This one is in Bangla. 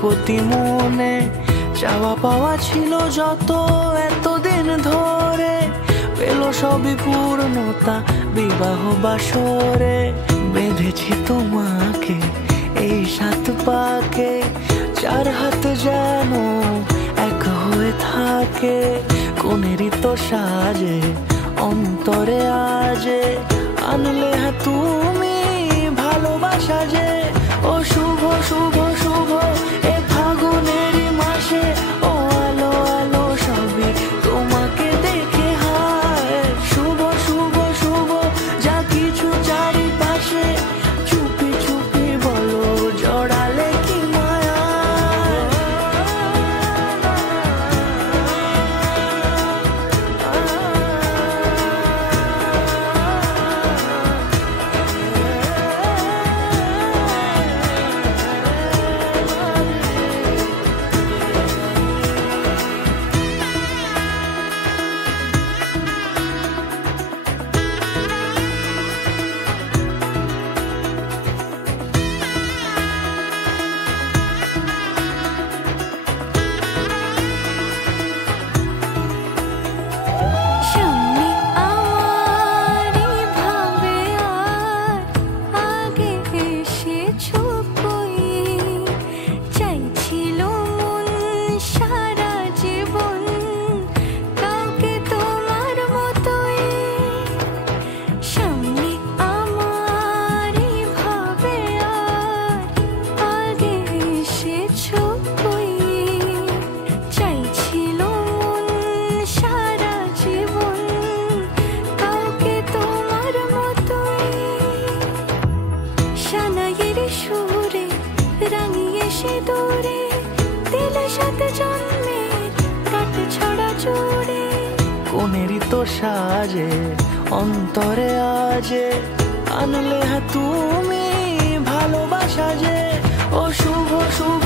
প্রতি মনে চাওয়া পাওয়া ছিল যত এতদিন ধরে, পেল সবই পূর্ণতা বিবাহ বাসরে। বেঁধেছি তোমাকে এই 7 পাকে, 4 হাত যেন এক হয়ে থাকে। কোনেরই তো সাজে অন্তরে আজে আনলে হ্যাঁ তুমি ভালোবাসা যে। ও শুভ শুভ শুভ এ ফাগুনেরই মাসে, ও আলো আলো সবই তোমাকে দেখে হায়। শুভ শুভ শুভ যা কিছু চারিপাশে, চুপি চুপি বলো জড়ালে কি মায়া। কোনেরই তো সাজে অন্তরে আজে আনলে হ্যাঁ তুমি ভালোবাসা যে। ও শুভ শুভ